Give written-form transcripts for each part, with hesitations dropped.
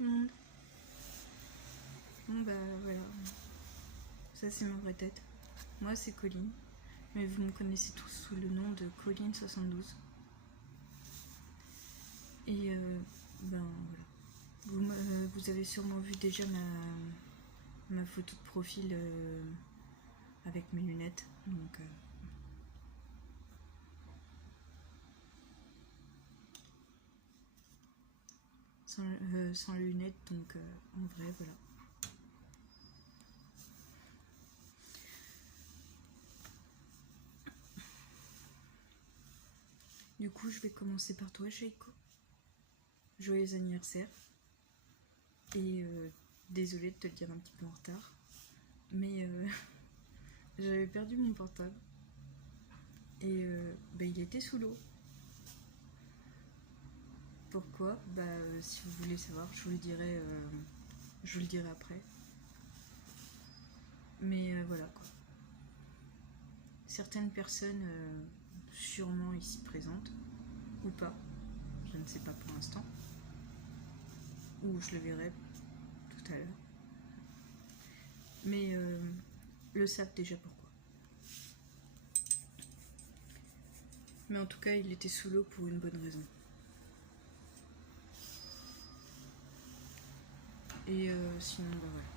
tout le monde. Bon bah voilà, ça c'est ma vraie tête. Moi c'est Colline, mais vous me connaissez tous sous le nom de Colline72. Et ben voilà, vous avez sûrement vu déjà ma photo de profil avec mes lunettes, donc sans lunettes, donc en vrai voilà. Du coup, je vais commencer par toi, Shaiko. Joyeux anniversaire. Et désolée de te le dire un petit peu en retard, mais j'avais perdu mon portable. Et il était sous l'eau. Pourquoi? Si vous voulez savoir, je vous le dirai après. Mais voilà quoi. Certaines personnes, sûrement ici présentes, ou pas, je ne sais pas pour l'instant, ou je le verrai tout à l'heure, mais le savent déjà pourquoi. Mais en tout cas, il était sous l'eau pour une bonne raison. Et sinon, voilà.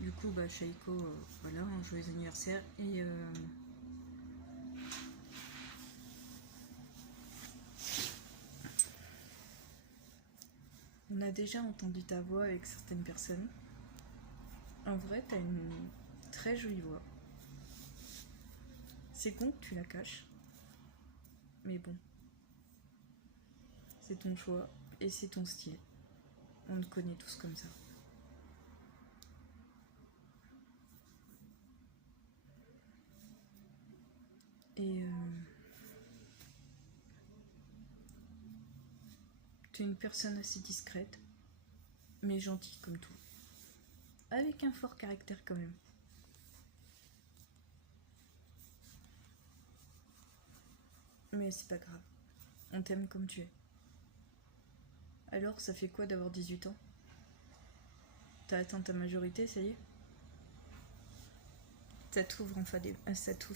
Du coup, Shaiko, voilà, un joyeux anniversaire. Et on a déjà entendu ta voix avec certaines personnes. En vrai, t'as une très jolie voix. C'est con que tu la caches. Mais bon. C'est ton choix et c'est ton style. On te connaît tous comme ça. Et tu es une personne assez discrète, mais gentille comme tout. Avec un fort caractère quand même. Mais c'est pas grave. On t'aime comme tu es. Alors, ça fait quoi d'avoir 18 ans? T'as atteint ta majorité, ça y est? Ça t'ouvre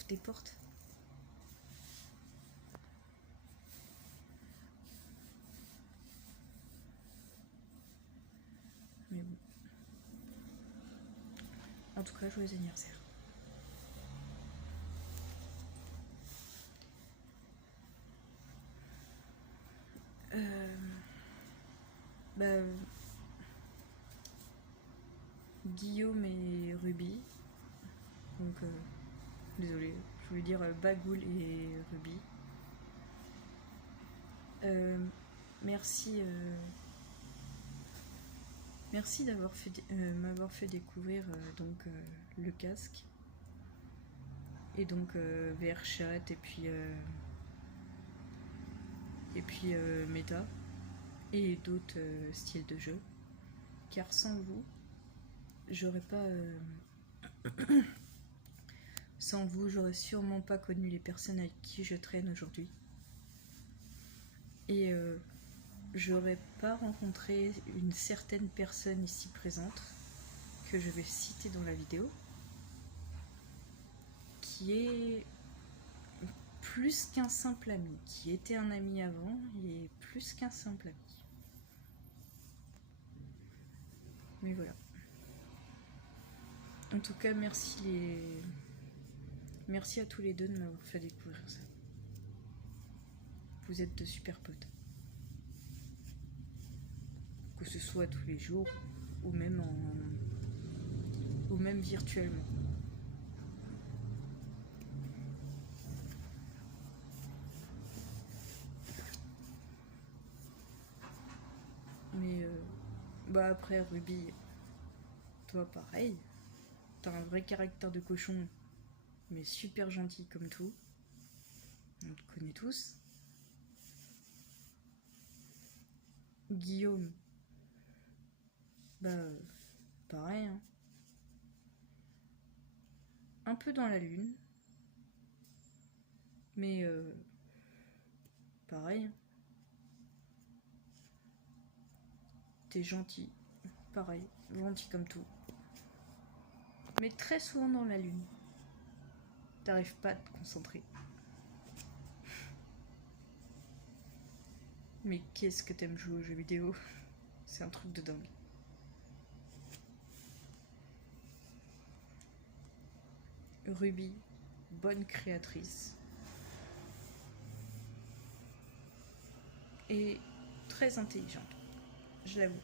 des portes? Mais bon. En tout cas, joyeux anniversaire. Guillaume et Ruby. Donc, désolée, je voulais dire Bagoul et Ruby. Merci. Merci d'avoir m'avoir fait découvrir le casque. Et donc VRChat et puis Meta. Et d'autres styles de jeu. Car sans vous, j'aurais pas... sans vous, j'aurais sûrement pas connu les personnes avec qui je traîne aujourd'hui. Et j'aurais pas rencontré une certaine personne ici présente, que je vais citer dans la vidéo, qui est plus qu'un simple ami, qui était un ami avant, et plus qu'un simple ami. Mais voilà. En tout cas, merci à tous les deux de m'avoir fait découvrir ça. Vous êtes de super potes. Que ce soit tous les jours, ou même virtuellement. Mais après Ruby, toi pareil, t'as un vrai caractère de cochon, mais super gentil comme tout. On te connaît tous. Guillaume, pareil, hein. Un peu dans la lune, mais pareil. T'es gentil, pareil, gentil comme tout. Mais très souvent dans la lune. T'arrives pas à te concentrer. Mais qu'est-ce que t'aimes jouer aux jeux vidéo? C'est un truc de dingue. Ruby, bonne créatrice. Et très intelligente, je l'avoue.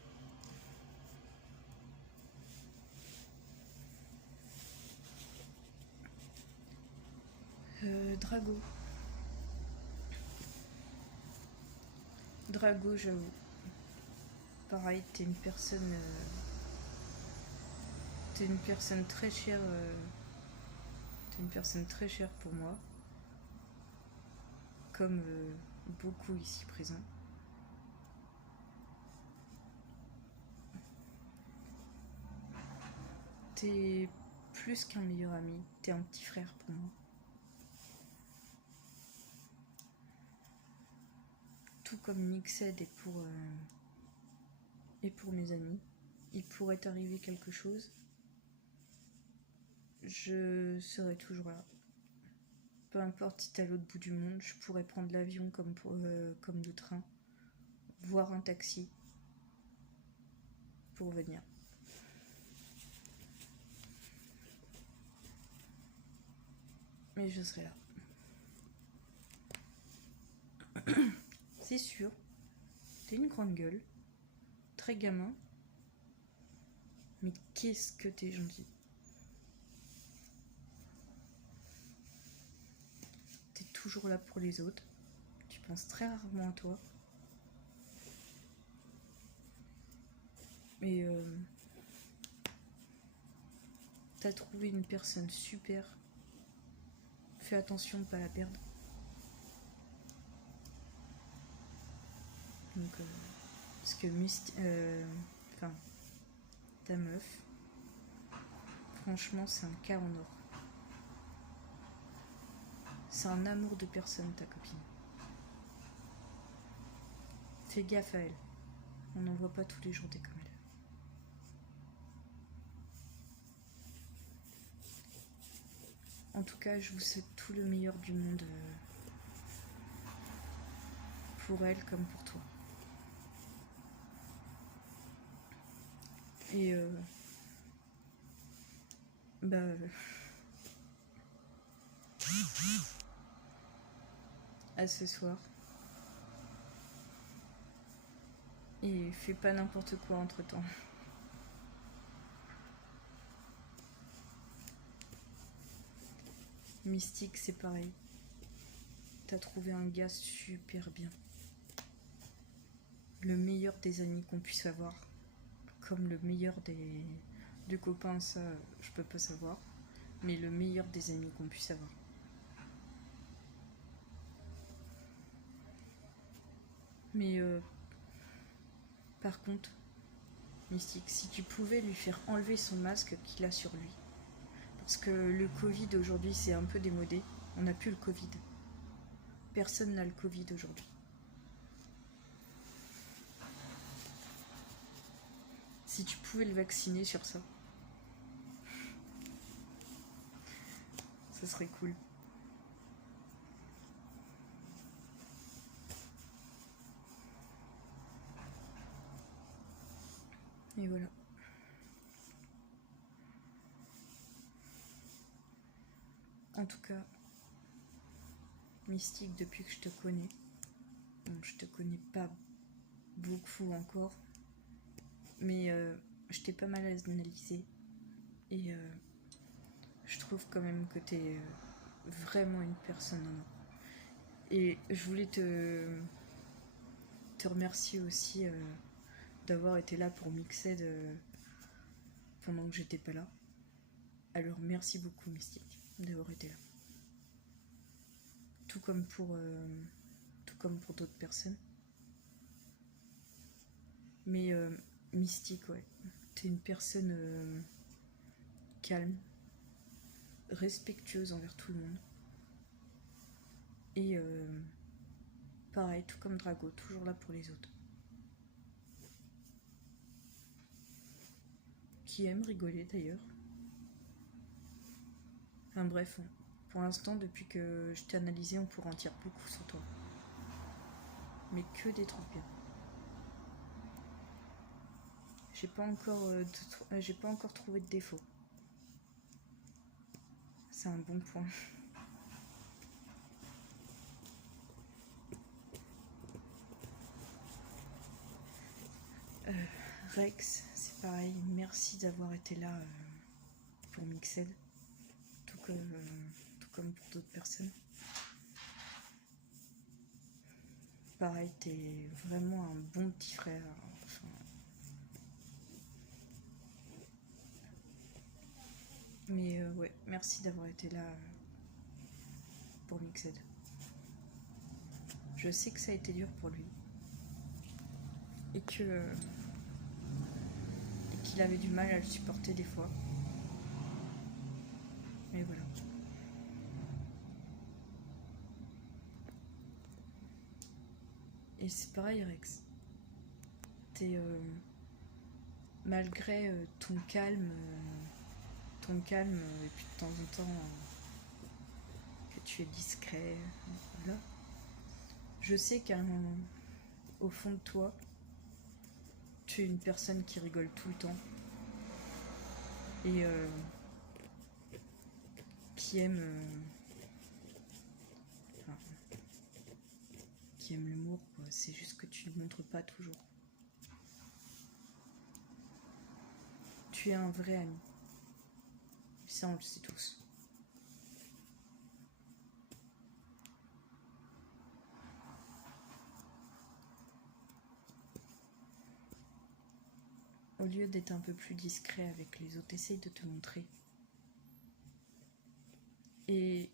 Drago. Drago, j'avoue. Pareil, t'es une personne très chère. T'es une personne très chère pour moi. Comme beaucoup ici présents. T'es plus qu'un meilleur ami. T'es un petit frère pour moi. Tout comme Mixed et pour mes amis. Il pourrait arriver quelque chose. Je serai toujours là. Peu importe si t'es à l'autre bout du monde, je pourrais prendre l'avion comme le train, voire un taxi pour venir. Mais je serai là. C'est sûr, t'es une grande gueule, très gamin, mais qu'est-ce que t'es gentil. T'es toujours là pour les autres, tu penses très rarement à toi. Et t'as trouvé une personne super. Fais attention de ne pas la perdre. Donc, parce que ta meuf, franchement, c'est un cas en or. C'est un amour de personne, ta copine. Fais gaffe à elle. On n'en voit pas tous les jours des comme elle. En tout cas, je vous souhaite tout le meilleur du monde pour elle comme pour toi. Et à ce soir. Et fais pas n'importe quoi entre temps. Mystique, c'est pareil. T'as trouvé un gars super bien. Le meilleur des amis qu'on puisse avoir. Comme le meilleur des copains, ça, je peux pas savoir. Mais le meilleur des amis qu'on puisse avoir. Mais par contre, Mystique, si tu pouvais lui faire enlever son masque qu'il a sur lui. Parce que le Covid aujourd'hui, c'est un peu démodé. On n'a plus le Covid. Personne n'a le Covid aujourd'hui. Si tu pouvais le vacciner sur ça, ça serait cool. Et voilà. En tout cas, Mystique, depuis que je te connais, bon, je te connais pas beaucoup encore, mais je t'ai pas mal analysé et je trouve quand même que t'es vraiment une personne en or. Et je voulais te remercier aussi d'avoir été là pour Mixed pendant que j'étais pas là. Alors merci beaucoup Mystique d'avoir été là. Tout comme pour d'autres personnes. Mais Mystique, ouais. T'es une personne calme, respectueuse envers tout le monde. Et pareil, tout comme Drago, toujours là pour les autres. qui aime rigoler d'ailleurs. Enfin bref, pour l'instant, depuis que je t'ai analysé, on pourra en dire beaucoup sur toi. Mais que des trucs bien. J'ai pas encore trouvé de défaut. C'est un bon point. Rex, c'est pareil. Merci d'avoir été là pour Mixed, tout comme pour d'autres personnes. Pareil, t'es vraiment un bon petit frère. Enfin, mais ouais, merci d'avoir été là pour Mixed. Je sais que ça a été dur pour lui et qu'il avait du mal à le supporter des fois. Mais voilà. Et c'est pareil, Rex. T'es malgré ton calme, et puis de temps en temps que tu es discret, voilà. Je sais qu'au fond de toi, tu es une personne qui rigole tout le temps et qui aime l'humour, quoi. C'est juste que tu ne le montres pas toujours. Tu es un vrai ami. Ça, on le sait tous. Au lieu d'être un peu plus discret avec les autres, essaye de te montrer. Et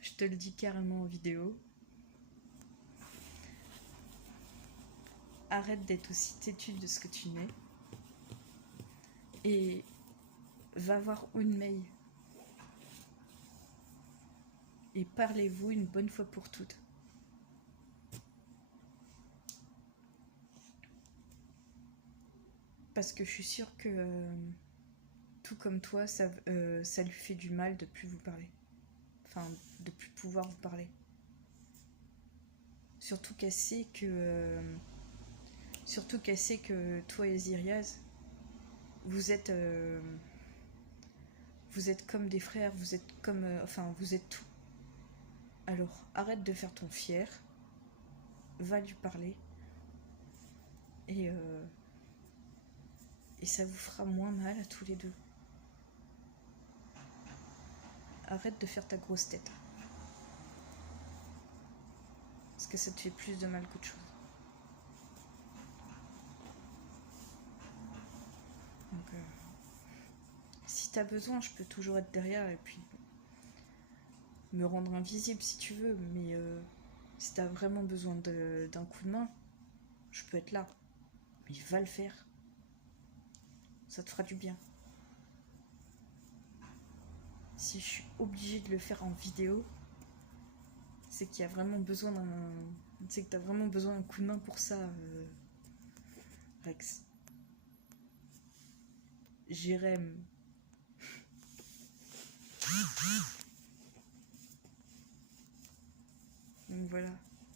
je te le dis carrément en vidéo, arrête d'être aussi têtu de ce que tu n'es et va voir Unmei et parlez-vous une bonne fois pour toutes. Parce que je suis sûre que tout comme toi, ça lui fait du mal de plus vous parler. Enfin, de plus pouvoir vous parler. Surtout qu'elle sait que toi et Ziriaz, vous êtes comme des frères, vous êtes comme, vous êtes tout. Alors, arrête de faire ton fier, va lui parler, et ça vous fera moins mal à tous les deux. Arrête de faire ta grosse tête. Parce que ça te fait plus de mal qu'autre chose. Donc, si t'as besoin, je peux toujours être derrière et puis me rendre invisible si tu veux, mais si t'as vraiment besoin d'un coup de main, je peux être là. Mais va le faire. Ça te fera du bien. Si je suis obligée de le faire en vidéo, c'est qu'il y a vraiment besoin c'est que t'as vraiment besoin d'un coup de main pour ça, Rex. Jérém. Donc voilà.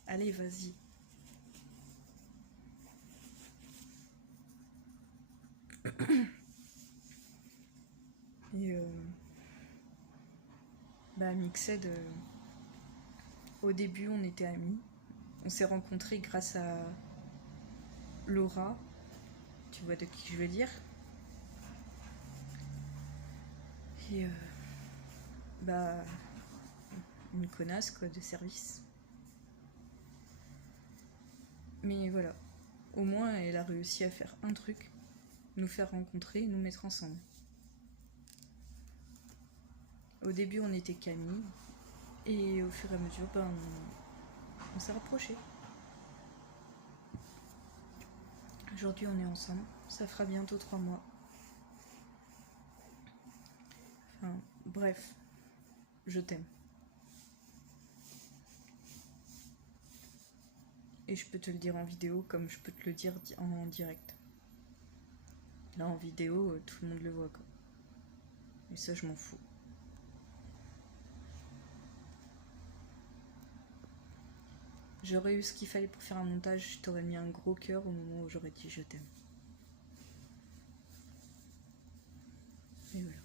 Allez, vas-y. Et Mixed, au début on était amis. On s'est rencontrés grâce à Laura. Tu vois de qui je veux dire. Et une connasse quoi de service. Mais voilà. Au moins elle a réussi à faire un truc, nous faire rencontrer et nous mettre ensemble. Au début on était qu'amis et au fur et à mesure on s'est rapprochés. Aujourd'hui on est ensemble, ça fera bientôt 3 mois. Enfin bref, je t'aime. Et je peux te le dire en vidéo comme je peux te le dire en direct. Là en vidéo, tout le monde le voit quoi. Et ça je m'en fous. J'aurais eu ce qu'il fallait pour faire un montage, je t'aurais mis un gros cœur au moment où j'aurais dit je t'aime. Et voilà.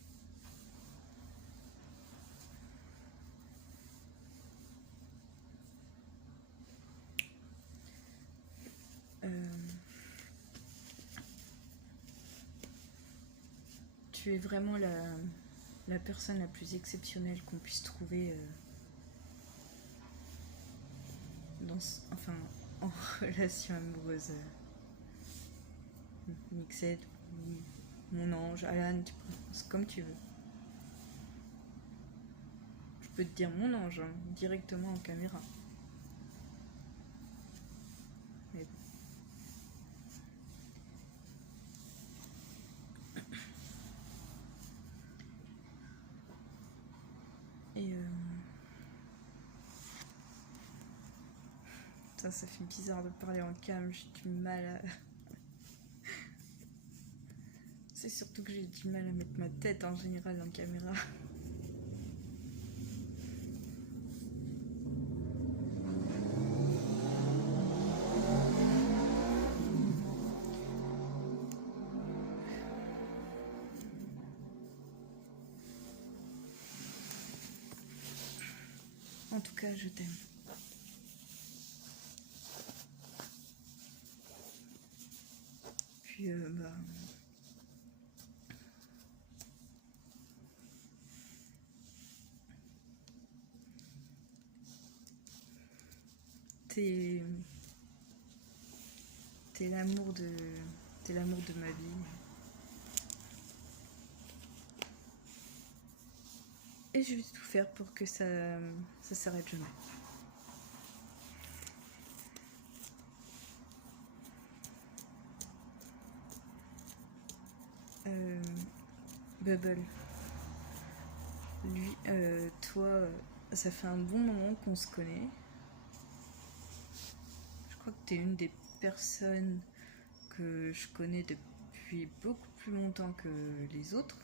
Tu es vraiment la personne la plus exceptionnelle qu'on puisse trouver en relation amoureuse. Mixed, mon ange, Alan, c'est comme tu veux. Je peux te dire mon ange, hein, directement en caméra. Mais bon. Et ça fait bizarre de parler en cam, j'ai du mal à... C'est surtout que j'ai du mal à mettre ma tête en général en caméra. En tout cas, je t'aime. Puis, t'es l'amour de ma vie. Et je vais tout faire pour que ça s'arrête jamais. Bubble. Lui, toi, ça fait un bon moment qu'on se connaît. Je crois que t'es une des personnes que je connais depuis beaucoup plus longtemps que les autres.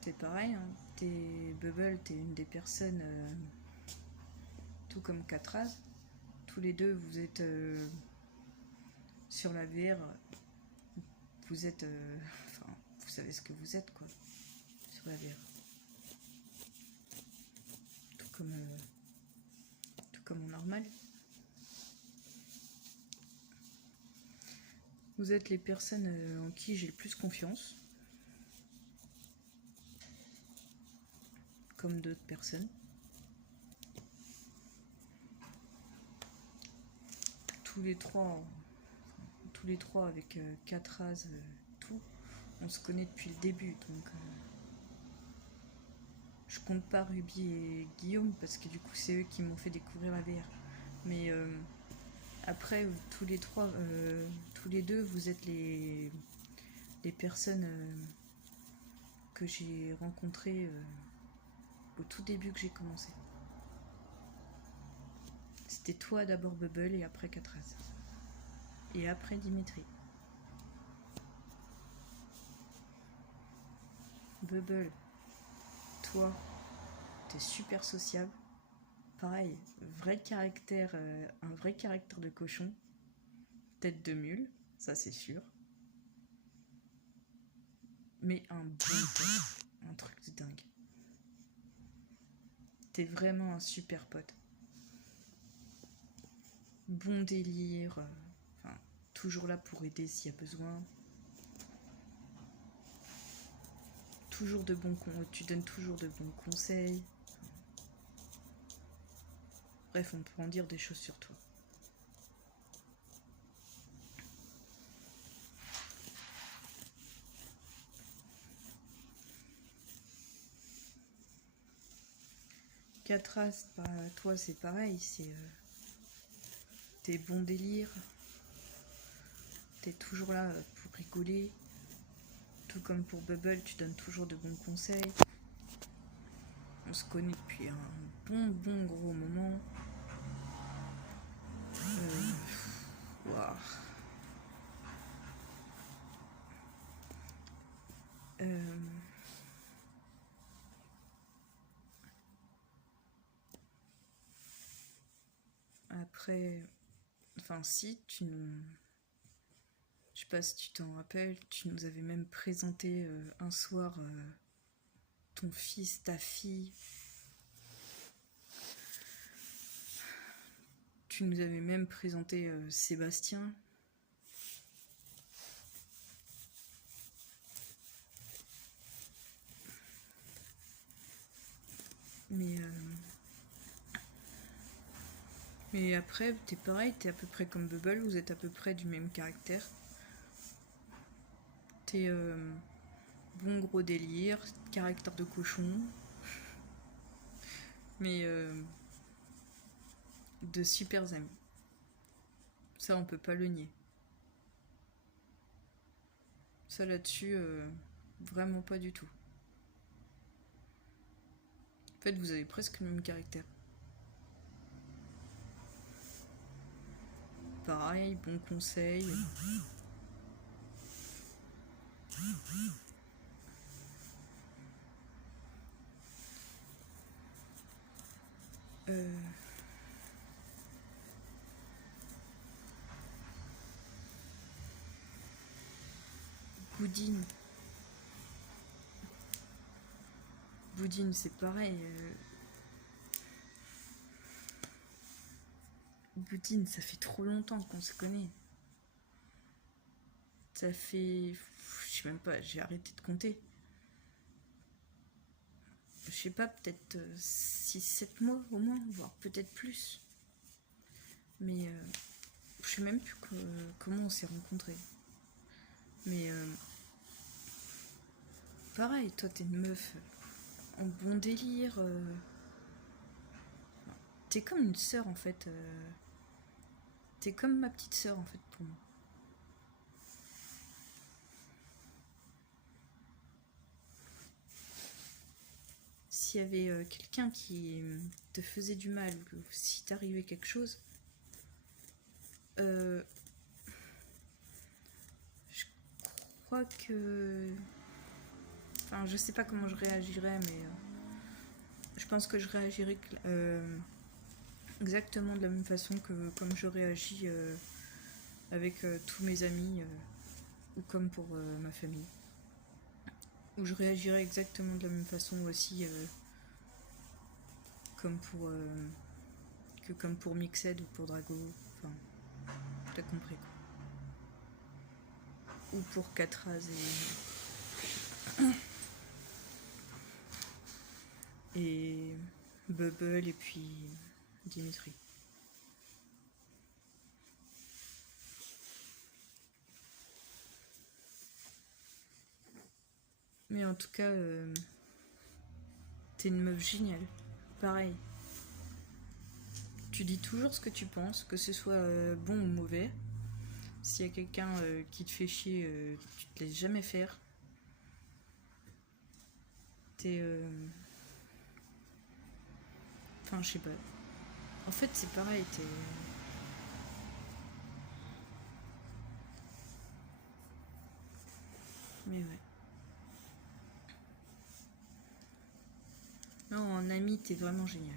T'es pareil, hein. Bubble, t'es une des personnes, tout comme Katraz. Tous les deux, vous êtes sur la VR. Vous êtes, enfin, vous savez ce que vous êtes, quoi, sur la VR. Tout comme en normal. Vous êtes les personnes en qui j'ai le plus confiance. Comme d'autres personnes. Tous les trois avec Katraz, tout, on se connaît depuis le début, donc je compte pas Ruby et Guillaume parce que du coup c'est eux qui m'ont fait découvrir la VR. Mais après tous les deux, vous êtes les personnes que j'ai rencontrées au tout début que j'ai commencé. C'était toi d'abord Bubble et après Katraz. Et après Dimitri. Bubble, toi, t'es super sociable. Pareil, vrai caractère, un vrai caractère de cochon. Tête de mule, ça c'est sûr. Mais un bon pote, un truc de dingue. T'es vraiment un super pote. Bon délire, toujours là pour aider s'il y a besoin. Tu donnes toujours de bons conseils. Bref, on peut en dire des choses sur toi. Katraz, toi c'est pareil, t'es bon délire. T'es toujours là pour rigoler. Tout comme pour Bubble, tu donnes toujours de bons conseils. On se connaît depuis un bon gros moment. Waouh. Après, enfin si, je sais pas si tu t'en rappelles, tu nous avais même présenté un soir ton fils, ta fille. Tu nous avais même présenté Sébastien. Mais après, t'es pareil, t'es à peu près comme Bubble, vous êtes à peu près du même caractère. T'es bon gros délire, caractère de cochon. Mais de super amis. Ça, on peut pas le nier. Ça, là-dessus, vraiment pas du tout. En fait, vous avez presque le même caractère. Pareil, bon conseil. Boudine. Boudine, c'est pareil. Boudine, ça fait trop longtemps qu'on se connaît. Ça fait... Je sais même pas, j'ai arrêté de compter. Je sais pas, peut-être 6-7 mois au moins, voire peut-être plus. Mais je sais même plus comment on s'est rencontrés. Mais pareil, toi t'es une meuf en bon délire. T'es comme une sœur en fait. T'es comme ma petite sœur en fait pour moi. S'il y avait quelqu'un qui te faisait du mal ou si t'arrivait quelque chose, je crois que... Enfin, je sais pas comment je réagirais, mais je pense que je réagirais exactement de la même façon que comme je réagis avec tous mes amis ou comme pour ma famille. Ou je réagirais exactement de la même façon aussi comme pour Mixed ou pour Drago. Enfin, t'as compris quoi. Ou pour Katraz et Bubble et puis Dimitri. Mais en tout cas, t'es une meuf géniale. Pareil. Tu dis toujours ce que tu penses, que ce soit bon ou mauvais. S'il y a quelqu'un qui te fait chier, tu te laisses jamais faire. T'es... Enfin, je sais pas. En fait, c'est pareil, t'es... Mais ouais. Non, en ami, t'es vraiment génial.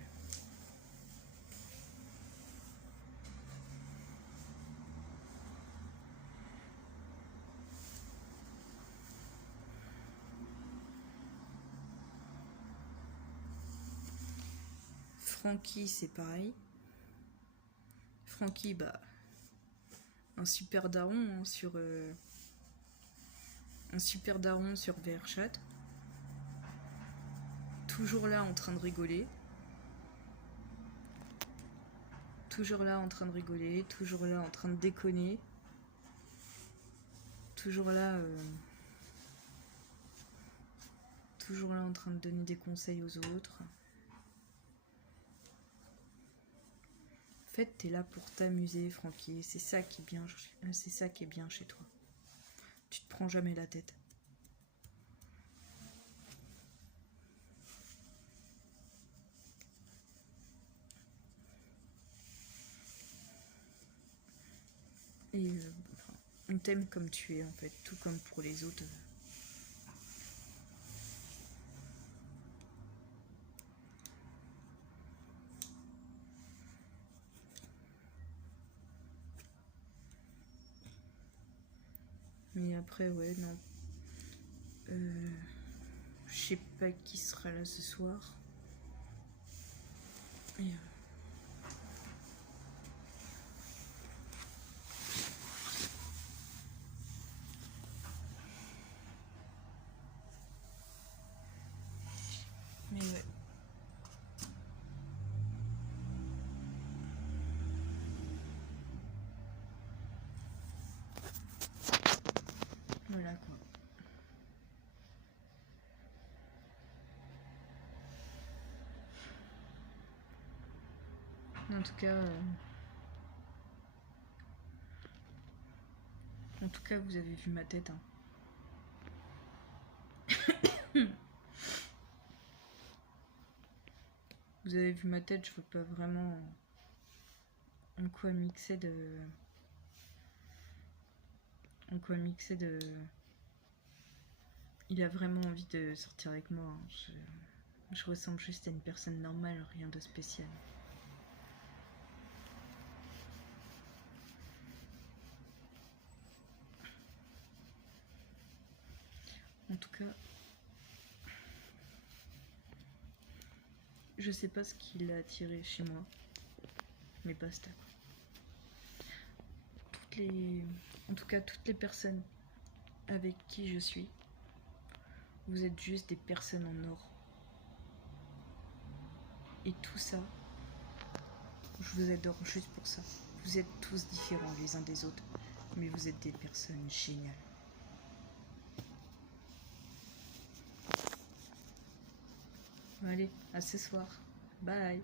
Francky, c'est pareil. Francky, bah... Un super daron hein, sur... un super daron sur VRChat. Toujours là en train de rigoler. Toujours là en train de rigoler. Toujours là en train de déconner. Toujours là... toujours là en train de donner des conseils aux autres. En fait, t'es là pour t'amuser, Francky. C'est ça qui est bien. C'est ça qui est bien chez toi. Tu te prends jamais la tête. Et on t'aime comme tu es en fait, tout comme pour les autres. Mais après, ouais, non. Je sais pas qui sera là ce soir. Et mais ouais. Voilà quoi. En tout cas, vous avez vu ma tête. Hein. Vous avez vu ma tête, je veux pas vraiment en quoi mixer de. Il a vraiment envie de sortir avec moi. Hein. Je ressemble juste à une personne normale, rien de spécial. En tout cas, je sais pas ce qui l'a attiré chez moi, mais basta. En tout cas, toutes les personnes avec qui je suis, vous êtes juste des personnes en or. Et tout ça, je vous adore juste pour ça. Vous êtes tous différents les uns des autres, mais vous êtes des personnes géniales. Allez, à ce soir. Bye.